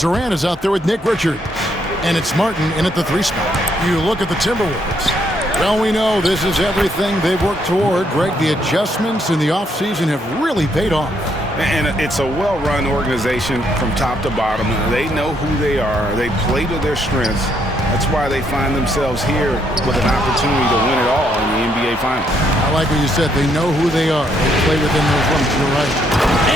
Durant is out there with Nick Richards. And it's Martin in at the 3 spot. You look at the Timberwolves. Well, we know this is everything they've worked toward. Greg, the adjustments in the offseason have really paid off. And it's a well-run organization from top to bottom. They know who they are. They play to their strengths. That's why they find themselves here with an opportunity to win it all in the NBA Finals. I like what you said. They know who they are. They play within those limits. You're right.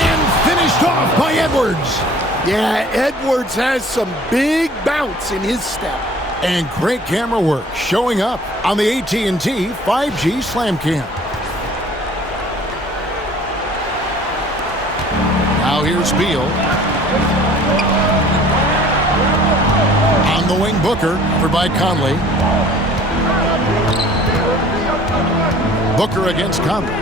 And finished off by Edwards. Yeah, Edwards has some big bounce in his step. And great camera work showing up on the AT&T 5G Slam Cam. Now here's Beal. On the wing, Booker, over by Conley. Booker against Conley.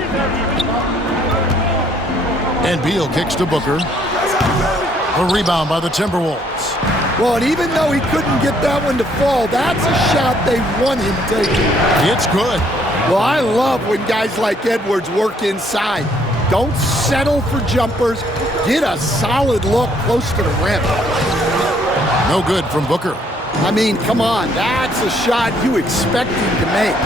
And Beal kicks to Booker. A rebound by the Timberwolves. Well, and even though he couldn't get that one to fall, that's a shot they want him taking. It's good. Well, I love when guys like Edwards work inside. Don't settle for jumpers. Get a solid look close to the rim. No good from Booker. I mean, come on. That's a shot you expect him to make.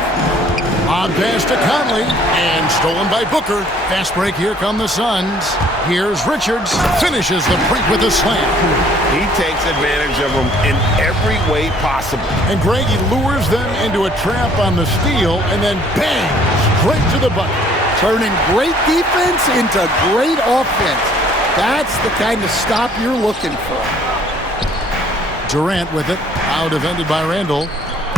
On pass to Conley, and stolen by Booker. Fast break, here come the Suns. Here's Richards, finishes the break with a slam. He takes advantage of them in every way possible. And Greg, he lures them into a trap on the steal, and then bang, straight to the bucket. Turning great defense into great offense. That's the kind of stop you're looking for. Durant with it, now defended by Randall.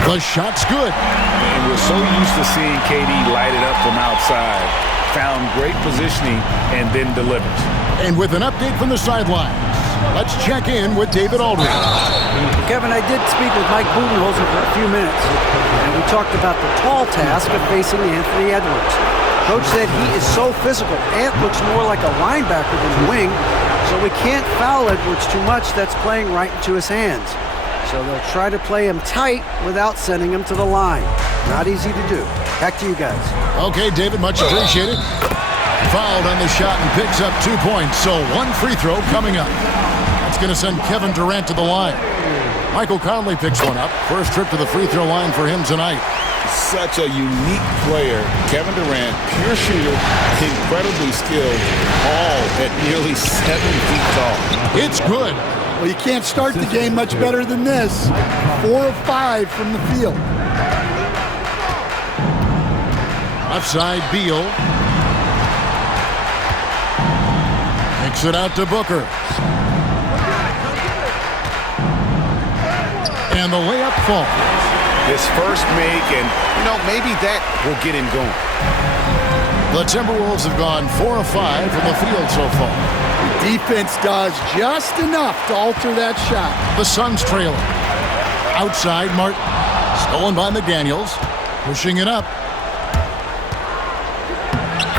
The shot's good. And we're so used to seeing KD light it up from outside. Found great positioning and then delivers. And with an update from the sidelines, let's check in with David Aldridge. Kevin, I did speak with Mike Budenholzer for a few minutes, and we talked about the tall task of facing Anthony Edwards. Coach said he is so physical. Ant looks more like a linebacker than a wing, so we can't foul Edwards too much. That's playing right into his hands. So they'll try to play him tight without sending him to the line. Not easy to do. Back to you guys. Okay, David, much appreciated. Fouled on the shot and picks up 2 points, so 1 free throw coming up. That's going to send Kevin Durant to the line. Michael Conley picks one up. First trip to the free throw line for him tonight. Such a unique player. Kevin Durant, pure shooter, incredibly skilled, all at nearly 7 feet tall. It's good. Well, you can't start the game much better than this. 4 of 5 from the field. Left side, Beal. Kicks it out to Booker. And the layup falls. His first make, and, maybe that will get him going. The Timberwolves have gone 4 of 5 from the field so far. The defense does just enough to alter that shot. The Suns trailing. Outside, Martin. Stolen by McDaniels. Pushing it up.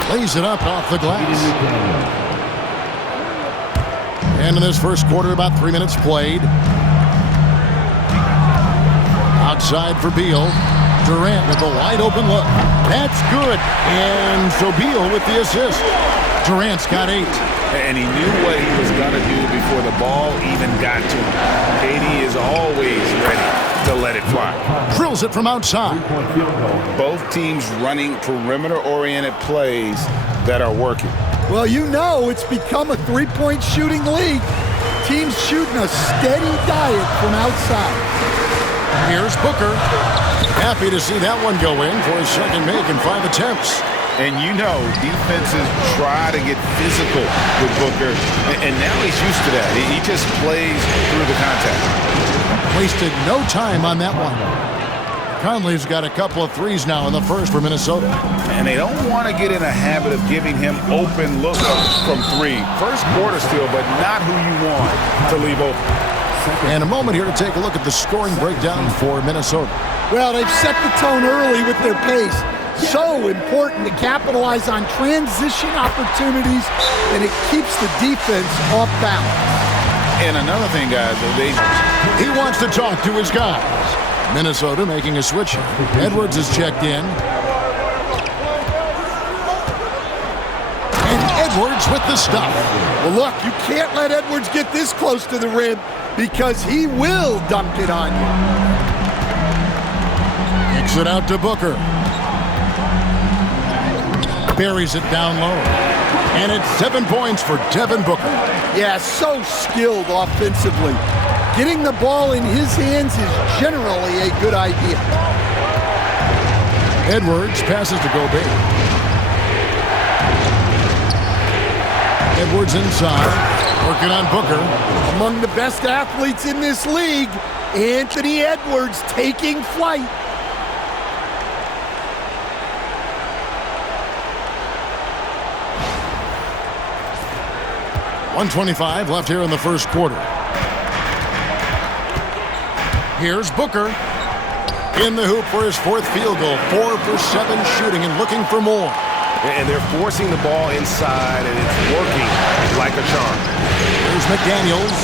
Lays it up off the glass. And in this first quarter, about 3 minutes played. Outside for Beal. Durant with a wide open look. That's good. And so Beal with the assist. Durant's got 8. And he knew what he was going to do before the ball even got to him. KD is always ready to let it fly. Drills it from outside. Both teams running perimeter-oriented plays that are working. Well, it's become a three-point shooting league. Teams shooting a steady diet from outside. Here's Booker. Happy to see that one go in for his second make in 5 attempts. And defenses try to get physical with Booker, and now he's used to that. He just plays through the contact. Wasted no time on that one. Conley's got a couple of threes now in the first for Minnesota. And they don't want to get in a habit of giving him open looks from 3. First quarter still, but not who you want to leave open. And a moment here to take a look at the scoring breakdown for Minnesota. Well, they've set the tone early with their pace. So important to capitalize on transition opportunities, and it keeps the defense off balance. And another thing, guys, he wants to talk to his guys. Minnesota making a switch. Edwards is checked in. And Edwards with the stuff. Well, look, you can't let Edwards get this close to the rim because he will dunk it on you. Kicks it out to Booker. Buries it down low. And it's 7 points for Devin Booker. Yeah, so skilled offensively. Getting the ball in his hands is generally a good idea. Edwards passes to Gobert. Edwards inside, working on Booker. Among the best athletes in this league, Anthony Edwards taking flight. .125 left here in the first quarter. Here's Booker in the hoop for his fourth field goal. 4 for 7 shooting and looking for more. And they're forcing the ball inside, and it's working like a charm. Here's McDaniels.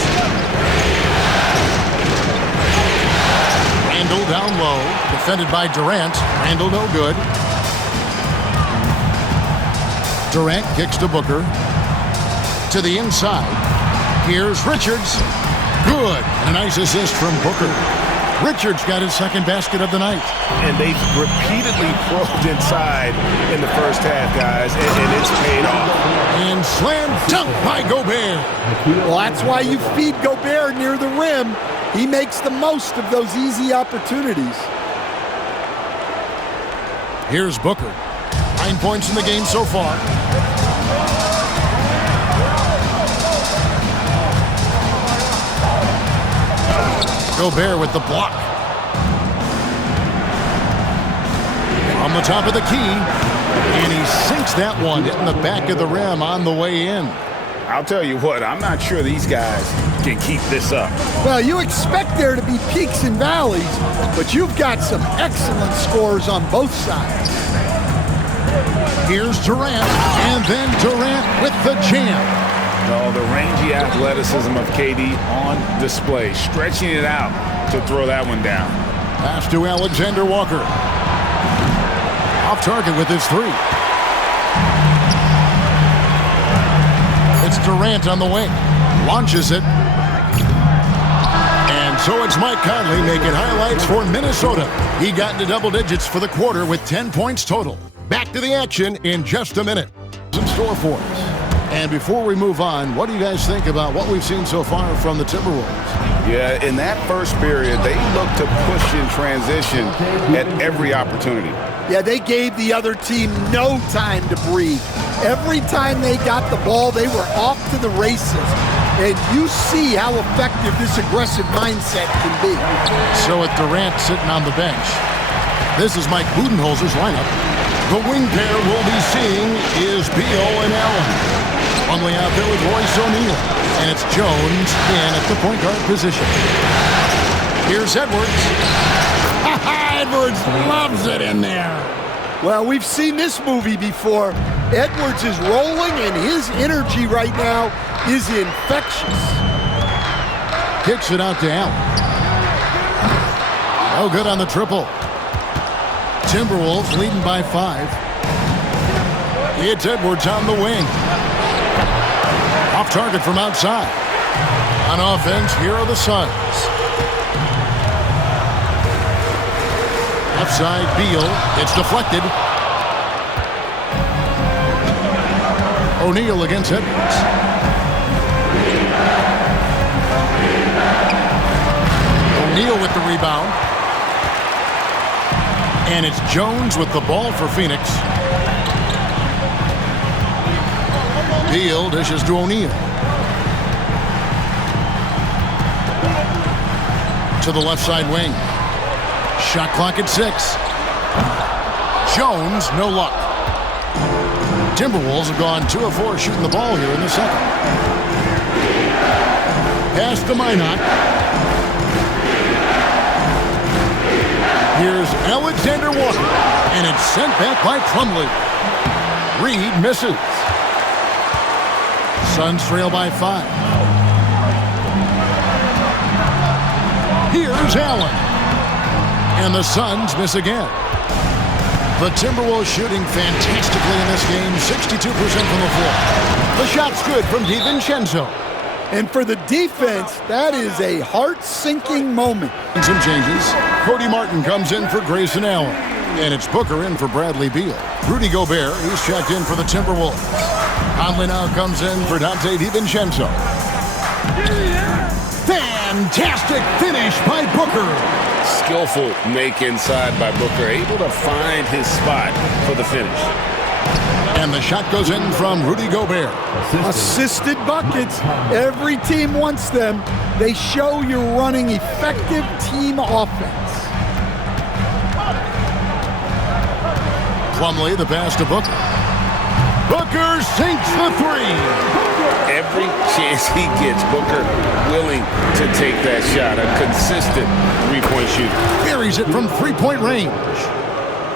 Randall down low, defended by Durant. Randall no good. Durant kicks to Booker. To the inside. Here's Richards. Good. And a nice assist from Booker. Richards got his second basket of the night. And they've repeatedly probed inside in the first half, guys, and it's paid off. And slam dunk by Gobert. Well, that's why you feed Gobert near the rim. He makes the most of those easy opportunities. Here's Booker. 9 points in the game so far. Gobert with the block. From the top of the key. And he sinks that one, hitting the back of the rim on the way in. I'll tell you what, I'm not sure these guys can keep this up. Well, you expect there to be peaks and valleys, but you've got some excellent scores on both sides. Here's Durant, and then Durant with the jam. No, the rangy athleticism of KD on display, stretching it out to throw that one down. Pass to Alexander Walker. Off target with his three. It's Durant on the wing. Launches it. And so it's Mike Conley making highlights for Minnesota. He got into double digits for the quarter with 10 points total. Back to the action in just a minute. In store for us. And before we move on, what do you guys think about what we've seen so far from the Timberwolves? Yeah, in that first period, they looked to push in transition at every opportunity. Yeah, they gave the other team no time to breathe. Every time they got the ball, they were off to the races. And you see how effective this aggressive mindset can be. So with Durant sitting on the bench, this is Mike Budenholzer's lineup. The wing pair we'll be seeing is Beal and Allen. Fumbling out there with Royce O'Neal. And it's Jones in at the point guard position. Here's Edwards. Edwards loves it in there. Well, we've seen this movie before. Edwards is rolling, and his energy right now is infectious. Kicks it out to Allen. No good on the triple. Timberwolves leading by 5. It's Edwards on the wing. Off target from outside. On offense, here are the Suns. Left side, Beal. It's deflected. O'Neal against Edwards. O'Neal with the rebound. And it's Jones with the ball for Phoenix. Beal dishes to O'Neal. To the left side wing. Shot clock at 6. Jones, no luck. Timberwolves have gone 2 of 4 shooting the ball here in the second. Pass to Minot. Here's Alexander Walker. And it's sent back by Plumlee. Reed misses. Suns trail by 5. Here's Allen. And the Suns miss again. The Timberwolves shooting fantastically in this game, 62% from the floor. The shot's good from DiVincenzo. And for the defense, that is a heart-sinking moment. And some changes. Cody Martin comes in for Grayson Allen. And it's Booker in for Bradley Beal. Rudy Gobert, he's checked in for the Timberwolves. Conley now comes in for Dante DiVincenzo. Fantastic finish by Booker. Skillful make inside by Booker, able to find his spot for the finish. And the shot goes in from Rudy Gobert. Assisted buckets. Every team wants them. They show you're running effective team offense. Plumlee, the pass to Booker. Booker sinks the three. Every chance he gets, Booker willing to take that shot. A consistent three-point shooter. Carries it from three-point range.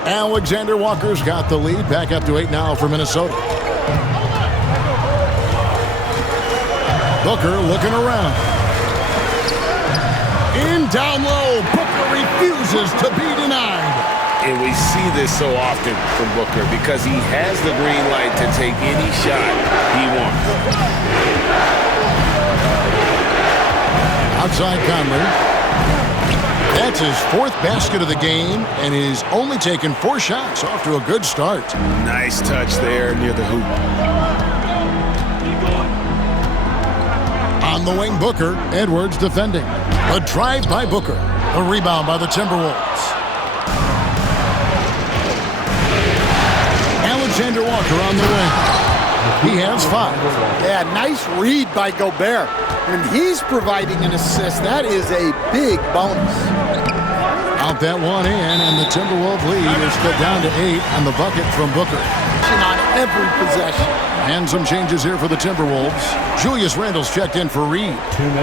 Alexander Walker's got the lead. Back up to 8 now for Minnesota. Booker looking around. In down low. Booker refuses to be denied. And we see this so often from Booker because he has the green light to take any shot he wants. Outside Conley. That's his 4th basket of the game, and he's only taken 4 shots. Off to a good start. Nice touch there near the hoop. On the wing, Booker. Edwards defending. A drive by Booker. A rebound by the Timberwolves. Alexander Walker on the wing. He has 5. Yeah, nice read by Gobert. When he's providing an assist, that is a big bonus. Out that one in, and the Timberwolves lead is cut down to 8 on the bucket from Booker. On every possession. And some changes here for the Timberwolves. Julius Randle's checked in for Reed.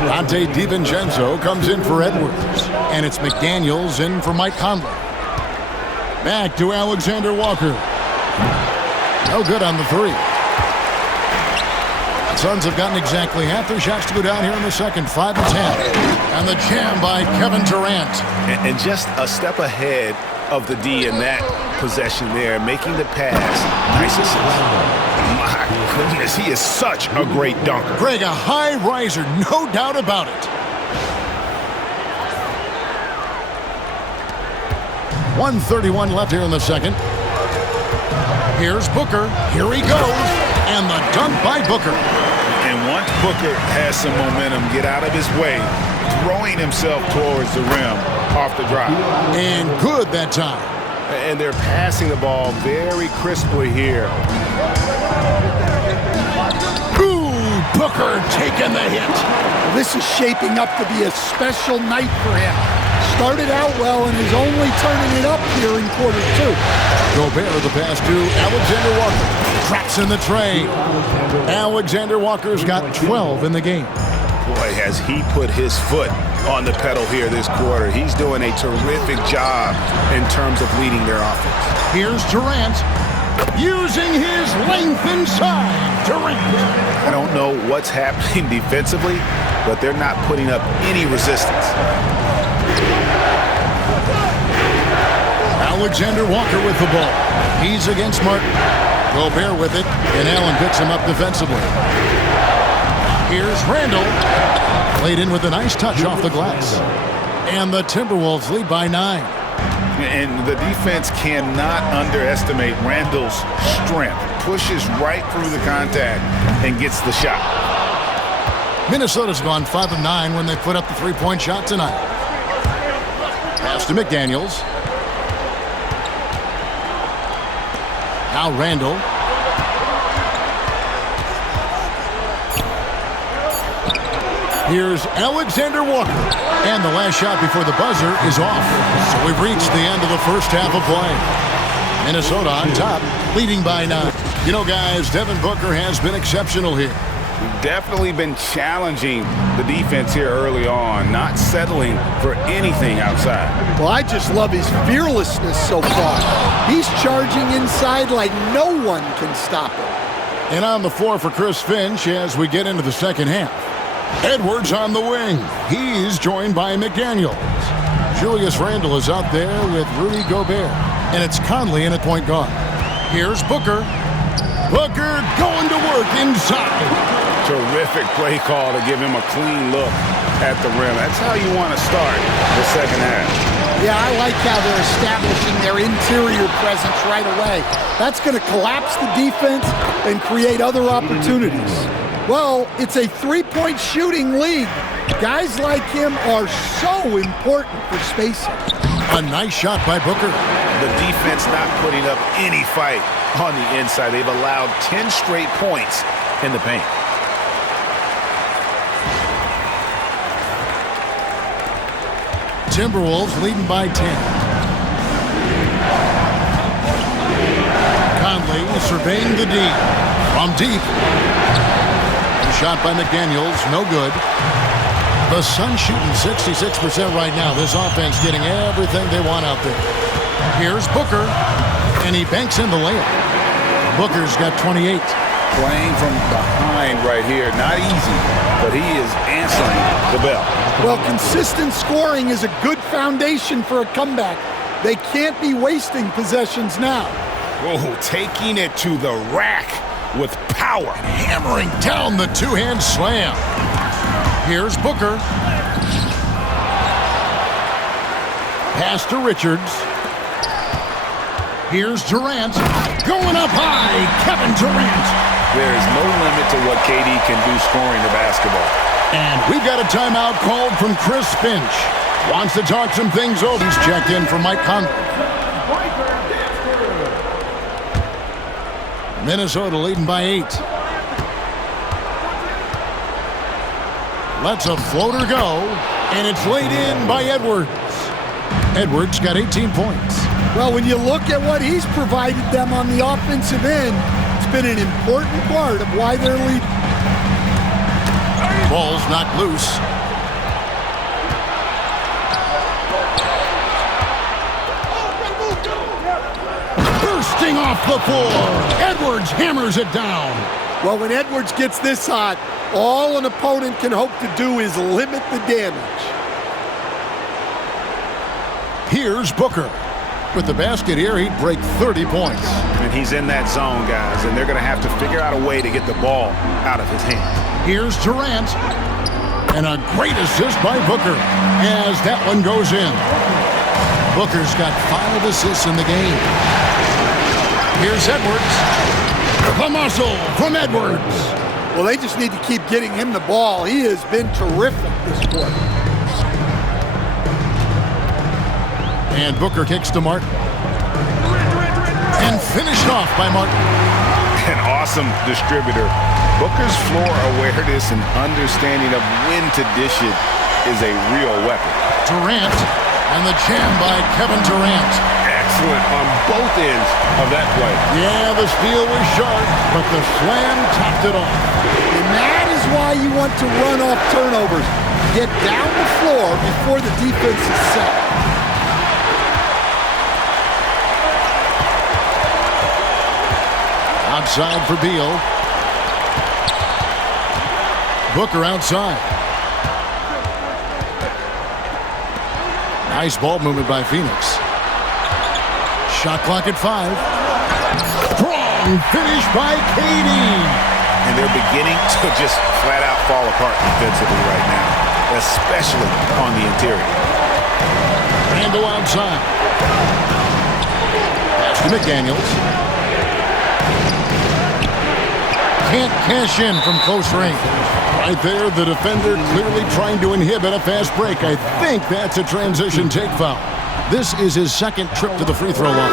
Dante DiVincenzo comes in for Edwards. And it's McDaniels in for Mike Conley. Back to Alexander Walker. No good on the 3. Suns have gotten exactly half their shots to go down here in the second, 5 and 10. And the jam by Kevin Durant. And just a step ahead of the D in that possession there, making the pass. Nice assist. My goodness, he is such a great dunker. Greg, a high riser, no doubt about it. 1:31 left here in the second. Here's Booker. Here he goes. And the dunk by Booker. And once Booker has some momentum, get out of his way, throwing himself towards the rim off the drive. And good that time. And they're passing the ball very crisply here. Ooh, Booker taking the hit. This is shaping up to be a special night for him. Started out well and is only turning it up here in quarter 2. Gobert the pass to Alexander Walker. Traps in the tray. Alexander Walker's got 12 in the game. Boy, has he put his foot on the pedal here this quarter. He's doing a terrific job in terms of leading their offense. Here's Durant using his length inside. Durant. I don't know what's happening defensively, but they're not putting up any resistance. Alexander Walker with the ball. He's against Martin. Gobert with it, and Allen picks him up defensively. Here's Randle. Played in with a nice touch off the glass. And the Timberwolves lead by 9. And the defense cannot underestimate Randle's strength. Pushes right through the contact and gets the shot. Minnesota's gone 5 of 9 when they put up the three-point shot tonight. Pass to McDaniels. Now Randle. Here's Alexander Walker. And the last shot before the buzzer is off. So we've reached the end of the first half of play. Minnesota on top, leading by 9. You know, guys, Devin Booker has been exceptional here. Definitely been challenging the defense here early on, not settling for anything outside. Well, I just love his fearlessness so far. He's charging inside like no one can stop him. And on the floor for Chris Finch as we get into the second half. Edwards on the wing. He's joined by McDaniels. Julius Randle is out there with Rudy Gobert. And it's Conley in at point guard. Here's Booker. Booker going to work inside. Terrific play call to give him a clean look at the rim. That's how you want to start the second half. Yeah, I like how they're establishing their interior presence right away. That's going to collapse the defense and create other opportunities. Well, it's a three-point shooting league. Guys like him are so important for spacing. A nice shot by Booker. The defense not putting up any fight on the inside. They've allowed 10 straight points in the paint. Timberwolves leading by 10. Conley surveying the D. From deep. Shot by McDaniels, no good. The Suns shooting 66% right now. This offense getting everything they want out there. Here's Booker, and he banks in the layup. Booker's got 28. Playing from behind right here, not easy, but he is answering the bell. Well, consistent scoring is a good foundation for a comeback. They can't be wasting possessions now. Oh, taking it to the rack with power. Hammering down the two-hand slam. Here's Booker. Pass to Richards. Here's Durant. Going up high, Kevin Durant. There is no limit to what KD can do scoring the basketball. And we've got a timeout called from Chris Finch. Wants to talk some things over. He's checked in from Mike Conley. Minnesota leading by 8. Lets a floater go, and it's laid in by Edwards. Edwards got 18 points. Well, when you look at what he's provided them on the offensive end, it's been an important part of why they're leading. Ball's knocked loose. Bursting off the floor. Edwards hammers it down. Well, when Edwards gets this hot, all an opponent can hope to do is limit the damage. Here's Booker. With the basket here, he'd break 30 points. And he's in that zone, guys, and they're going to have to figure out a way to get the ball out of his hand. Here's Durant. And a great assist by Booker as that one goes in. Booker's got 5 assists in the game. Here's Edwards. The muscle from Edwards. Well, they just need to keep getting him the ball. He has been terrific this quarter. And Booker kicks to Martin. And finished off by Martin. An awesome distributor. Booker's floor awareness and understanding of when to dish it is a real weapon. Durant and the jam by Kevin Durant. Excellent on both ends of that play. Yeah, the steal was sharp, but the slam topped it off. And that is why you want to run off turnovers. Get down the floor before the defense is set. Outside for Beal. Booker outside. Nice ball movement by Phoenix. Shot clock at 5. Strong finish by KD. And they're beginning to just flat out fall apart defensively right now, especially on the interior. Randall outside. Pass to McDaniels. Can't cash in from close range. Right there, the defender clearly trying to inhibit a fast break. I think that's a transition take foul. This is his second trip to the free throw line.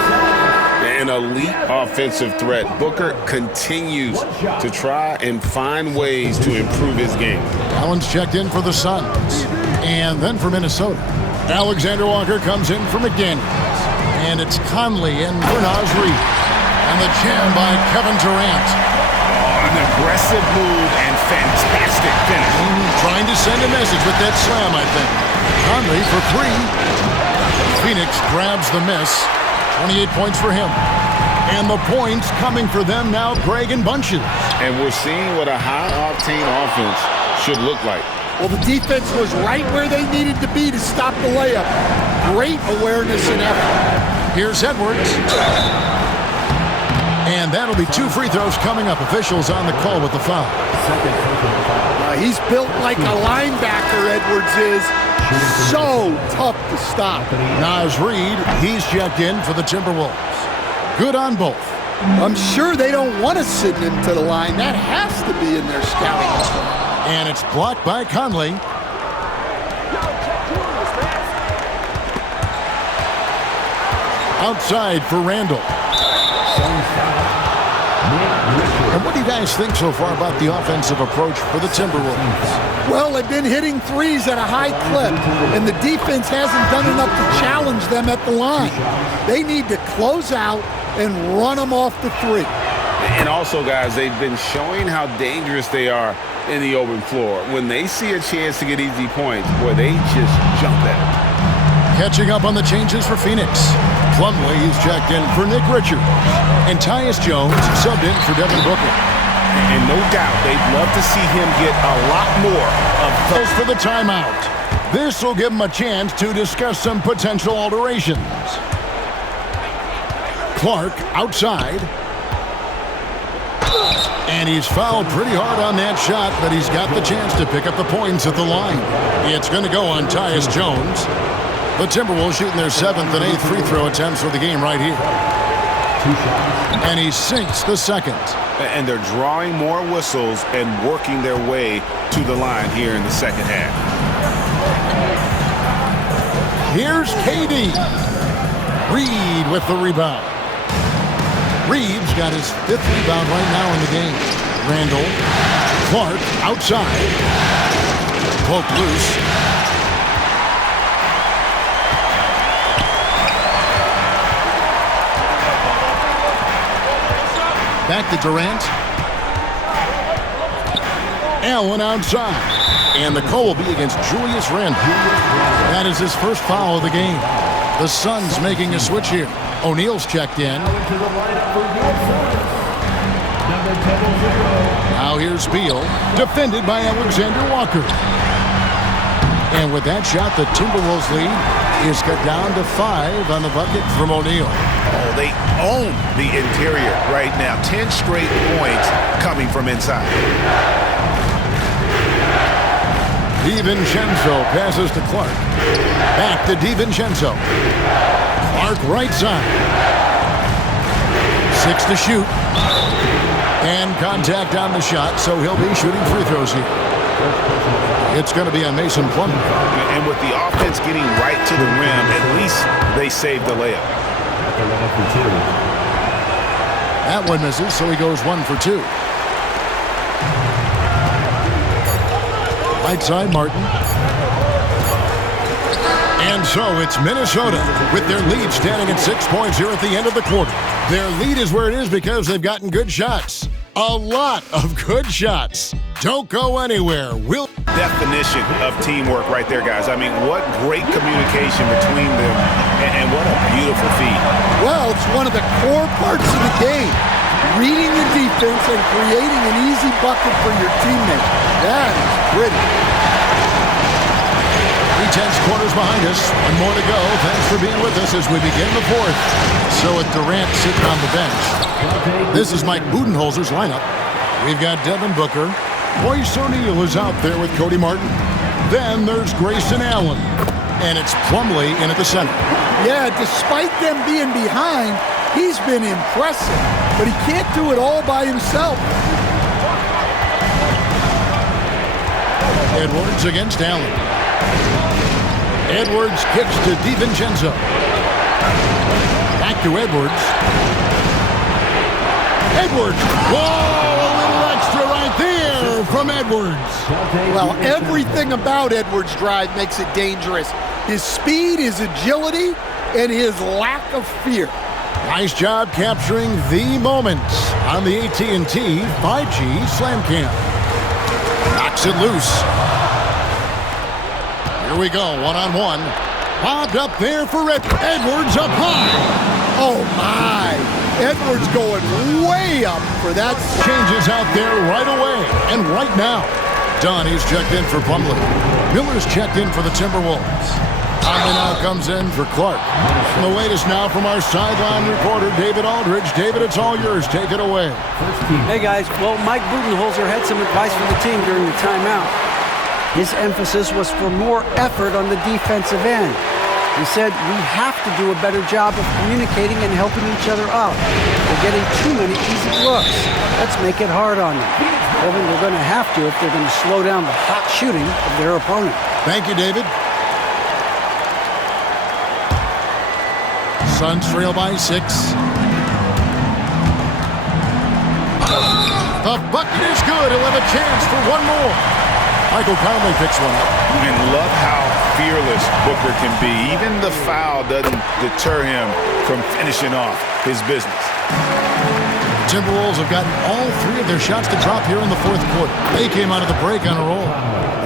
An elite offensive threat. Booker continues to try and find ways to improve his game. Allen's checked in for the Suns. And then for Minnesota. Alexander Walker comes in for McDaniels. And it's Conley and Bernaz Reed. And the jam by Kevin Durant. An aggressive move and fantastic finish. Trying to send a message with that slam, I think. Conley for 3. Phoenix grabs the miss. 28 points for him. And the points coming for them now, Greg, in bunches. And we're seeing what a high-octane offense should look like. Well, the defense was right where they needed to be to stop the layup. Great awareness and effort. Here's Edwards. And that'll be 2 free throws coming up. Officials on the call with the foul. He's built like a linebacker, Edwards is. So tough to stop. Naz Reid, he's checked in for the Timberwolves. Good on both. I'm sure they don't want to send him to the line. That has to be in their scouting. And it's blocked by Conley. Outside for Randall. And what do you guys think so far about the offensive approach for the Timberwolves? Well, they've been hitting threes at a high clip, and the defense hasn't done enough to challenge them at the line. They need to close out and run them off the three. And also, guys, they've been showing how dangerous they are in the open floor. When they see a chance to get easy points, boy, they just jump at it. Catching up on the changes for Phoenix. Plumlee is checked in for Nick Richards. And Tyus Jones subbed in for Devin Booker. And no doubt, they'd love to see him get a lot more of those for the timeout. This will give him a chance to discuss some potential alterations. Clark outside. And he's fouled pretty hard on that shot, but he's got the chance to pick up the points at the line. It's going to go on Tyus Jones. The Timberwolves shooting their 7th and 8th free throw attempts for the game right here. And he sinks the second. And they're drawing more whistles and working their way to the line here in the second half. Here's KD. Reid with the rebound. Reid's got his 5th rebound right now in the game. Randall. Clark outside. Poked loose. Back to Durant. Allen outside. And the call will be against Julius Randle. That is his first foul of the game. The Suns making a switch here. O'Neal's checked in. Now here's Beal. Defended by Alexander Walker. And with that shot, the Timberwolves lead is cut down to 5 on the bucket from O'Neal. Oh, they own the interior right now. 10 straight points coming from inside. DiVincenzo passes to Clark. Back to DiVincenzo. Clark right side. 6 to shoot. And contact on the shot, so he'll be shooting free throws here. It's going to be on Mason Plumlee. And with the offense getting right to the rim, at least they saved the layup. That one misses, so he goes 1 for 2. Right side, Martin. And so it's Minnesota with their lead standing at 6 points here at the end of the quarter. Their lead is where it is because they've gotten good shots. A lot of good shots. Don't go anywhere. Definition of teamwork right there, guys. I mean, what great communication between them, and what a beautiful feat. Well, it's one of the core parts of the game. Reading the defense and creating an easy bucket for your teammate. That is pretty. 3/10 quarters behind us. One more to go. Thanks for being with us as we begin the 4th. So with Durant sitting on the bench, this is Mike Budenholzer's lineup. We've got Devin Booker. Royce O'Neal is out there with Cody Martin. Then there's Grayson Allen. And it's Plumlee in at the center. Yeah, despite them being behind, he's been impressive. But he can't do it all by himself. Edwards against Allen. Edwards kicks to DiVincenzo. Back to Edwards. Edwards. Whoa! Right there from Edwards. Well, everything about Edwards' drive makes it dangerous. His speed, his agility, and his lack of fear. Nice job capturing the moments on the AT&T 5G Slam Cam. Knocks it loose. Here we go, one-on-one. Popped up there for Edwards up high. Oh, my. Edwards going way up for that. Changes out there right away and right now. Dunn, he's checked in for Plumlee. Miller's checked in for the Timberwolves. Conley now comes in for Clark. And the latest now from our sideline reporter, David Aldridge. David, it's all yours. Take it away. Hey, guys. Well, Mike Budenholzer had some advice for the team during the timeout. His emphasis was for more effort on the defensive end. He said, we have to do a better job of communicating and helping each other out. They're getting too many easy looks. Let's make it hard on them. Well, they're going to have to if they're going to slow down the hot shooting of their opponent. Thank you, David. Suns trail by 6. The bucket is good. He'll have a chance for one more. Michael Conley picks one up. And love how fearless Booker can be. Even the foul doesn't deter him from finishing off his business. The Timberwolves have gotten all 3 of their shots to drop here in the fourth quarter. They came out of the break on a roll.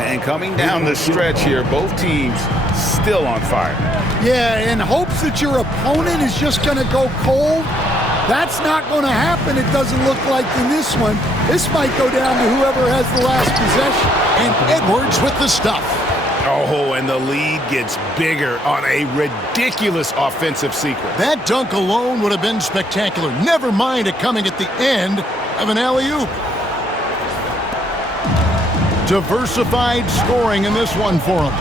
And coming down the stretch here, both teams still on fire. Yeah, in hopes that your opponent is just going to go cold. That's not going to happen, it doesn't look like in this one. This might go down to whoever has the last possession. And Edwards with the stuff. Oh, and the lead gets bigger on a ridiculous offensive sequence. That dunk alone would have been spectacular. Never mind it coming at the end of an alley-oop. Diversified scoring in this one for him.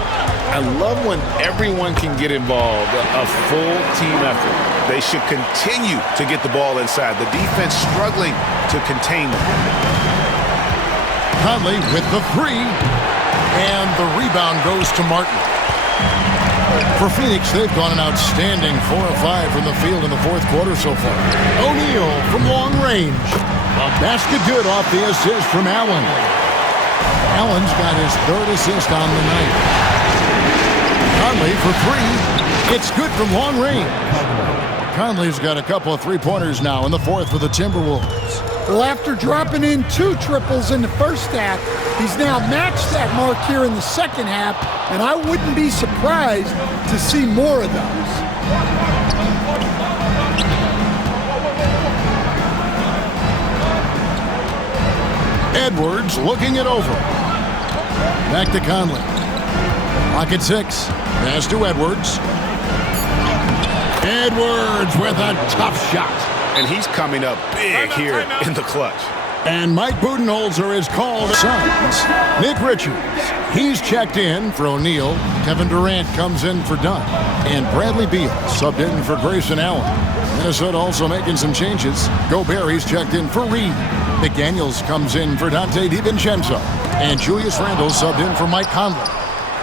I love when everyone can get involved, a full team effort. They should continue to get the ball inside. The defense struggling to contain them. Conley with the 3. And the rebound goes to Martin. For Phoenix, they've gone an outstanding 4 of 5 from the field in the fourth quarter so far. O'Neal from long range. A basket good off the assist from Allen. Allen's got his 3rd assist on the night. Conley for 3. It's good from long range. Conley's got a couple of 3-pointers now in the fourth for the Timberwolves. Well, after dropping in 2 triples in the first half, he's now matched that mark here in the second half, and I wouldn't be surprised to see more of those. Edwards looking it over. Back to Conley. Clock at 6. Pass to Edwards. Edwards with a tough shot. And he's coming up big here in the clutch. And Mike Budenholzer is called Suns. Nick Richards, he's checked in for O'Neal. Kevin Durant comes in for Dunn. And Bradley Beal subbed in for Grayson Allen. Minnesota also making some changes. Gobert, he's checked in for Reed. McDaniels comes in for Dante DiVincenzo. And Julius Randle subbed in for Mike Conley.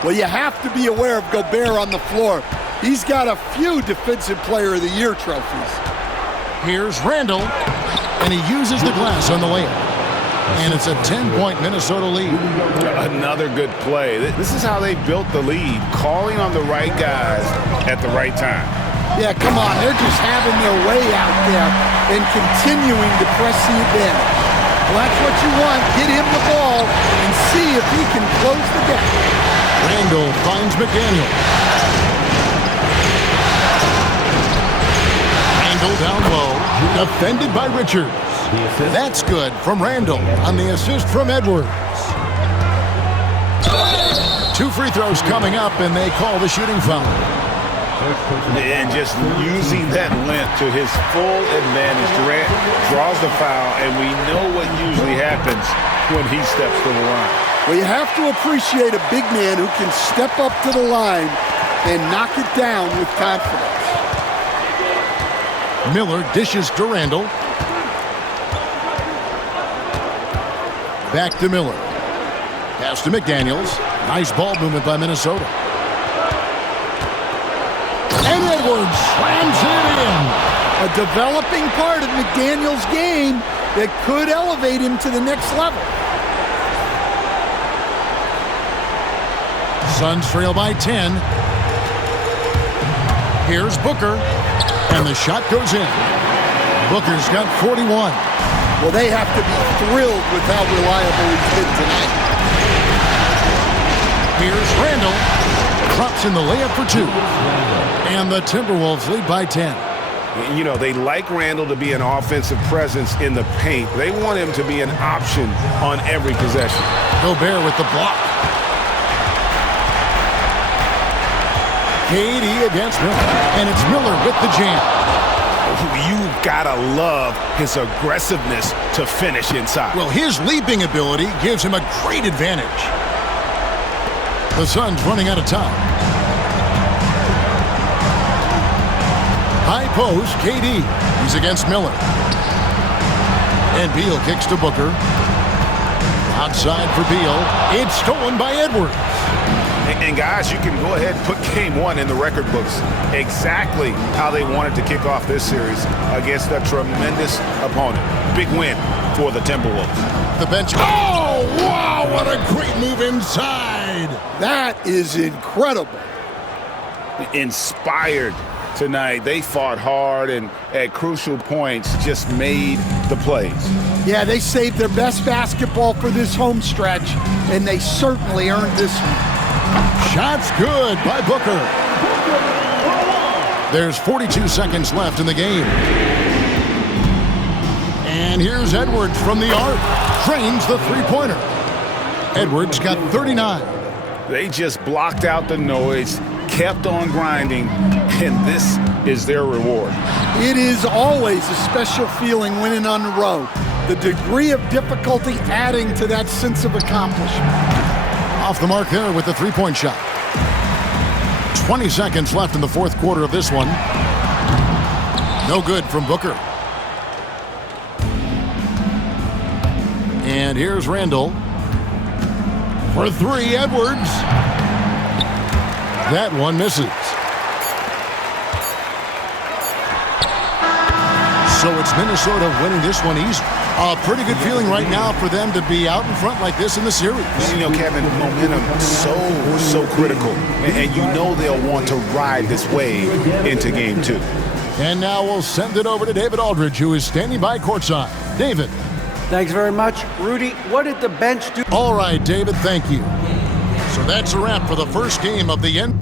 Well, you have to be aware of Gobert on the floor. He's got a few Defensive Player of the Year trophies. Here's Randle, and he uses the glass on the layup. And it's a 10-point Minnesota lead. Another good play. This is how they built the lead, calling on the right guys at the right time. Yeah, come on. They're just having their way out there and continuing to press the advantage. Well, that's what you want. Get him the ball and see if he can close the gap. Randle finds McDaniel. Down low, defended by Richards. That's good from Randle on the assist from Edwards. 2 free throws coming up, and they call the shooting foul. And just using that length to his full advantage. Durant draws the foul, and we know what usually happens when he steps to the line. Well, you have to appreciate a big man who can step up to the line and knock it down with confidence. Miller dishes to Randle. Back to Miller. Pass to McDaniels. Nice ball movement by Minnesota. And Edwards slams it in. A developing part of McDaniels' game that could elevate him to the next level. Suns trail by 10. Here's Booker. And the shot goes in. Booker's got 41. Well, they have to be thrilled with how reliable he's been tonight. Here's Randle. Drops in the layup for 2. And the Timberwolves lead by 10. You know, they like Randall to be an offensive presence in the paint. They want him to be an option on every possession. Gobert with the block. KD against Miller, and it's Miller with the jam. You gotta love his aggressiveness to finish inside. Well, his leaping ability gives him a great advantage. The Suns running out of time. High post, KD. He's against Miller. And Beal kicks to Booker. Outside for Beal. It's stolen by Edwards. And guys, you can go ahead and put game one in the record books. Exactly how they wanted to kick off this series against a tremendous opponent. Big win for the Timberwolves. The bench. Oh, wow, what a great move inside. That is incredible. Inspired tonight. They fought hard and at crucial points just made the plays. Yeah, they saved their best basketball for this home stretch, and they certainly earned this one. Shots good by Booker. There's 42 seconds left in the game. And here's Edwards from the arc. Drains the three-pointer. Edwards got 39. They just blocked out the noise, kept on grinding, and this is their reward. It is always a special feeling winning on the road. The degree of difficulty adding to that sense of accomplishment. Off the mark there with the three-point shot. 20 seconds left in the fourth quarter of this one. No good from Booker. And here's Randall. For three, Edwards. That one misses. So it's Minnesota winning this one easy. A pretty good feeling right now for them to be out in front like this in the series. You know, Kevin, momentum so critical. And you know they'll want to ride this wave into game two. And now we'll send it over to David Aldridge, who is standing by courtside. David. Thanks very much. Rudy, what did the bench do? All right, David, thank you. So that's a wrap for the first game of the end.